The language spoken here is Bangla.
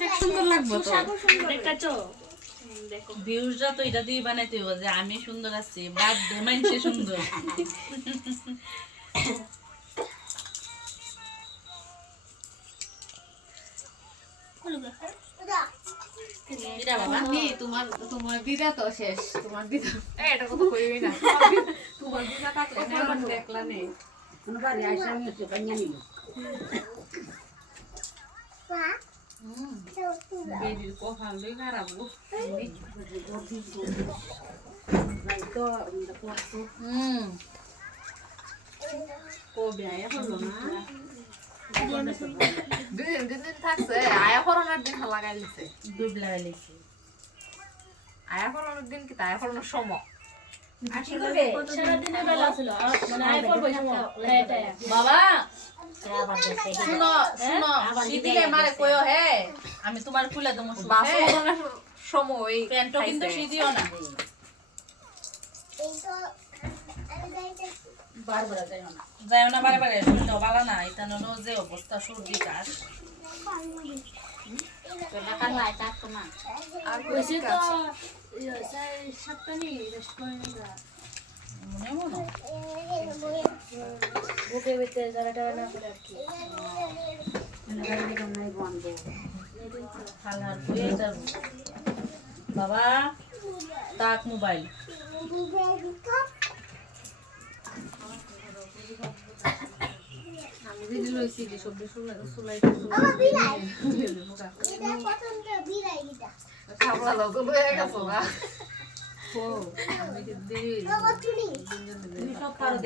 সুন্দর লাগবে তো দেখাচ্ছো দেখো ভিউজরা তো এটা দিয়ে বানাইতে হবে যে আমি সুন্দর আছি বাদ দে মানছে সুন্দর এরা বাবা তোমার তোমার দিদা তো শেষ তোমার দিদা এটা কথা কইবি না তোমার দিদা থাকলে আমার দেখলা নেই কোনো বাড়ি আইসা আমি হচ্ছে কন্যা নিল বেবির কপাল লই খারাপ গো তো কবে আয়া হলো না দুদিন থাকছে আয়া করোনার দিন লাগাই লিছে ডুব লাগাইছি আয়া করোনার দিন কি আয়া করোনার সময় সারাদিনের বেলা ছিল মানে আয় পড়বো বাবা আবার দেখতে শুনো শুনো সিদিকে মারে কইও হে আমি তোমার খুলে দেবো বাস হ্যাঁ? করোনার সময় প্যান্টও কিন্তু সিদিও না বারবার যাইও না যাইও না বারে বারে শরীরটা ভালো না এটা ননো যে অবস্থা সর্দি কাশ তো ঢাকা লাই থাকতো না আর কইছে কইছে তো তো সপ্তাহে রেস্ট করে না মনে মনে বুকে ভিতরে যারাটা না করে আর কি গাড়ি কম নাই বন্ধ হালার কইয়ে যাব বাবা তাক মোবাইল আমি দিদি লইছি যে সবজি সুলাই খাবলা লোক লয়ে গেছো না আমি দিদি তুমি সব পারো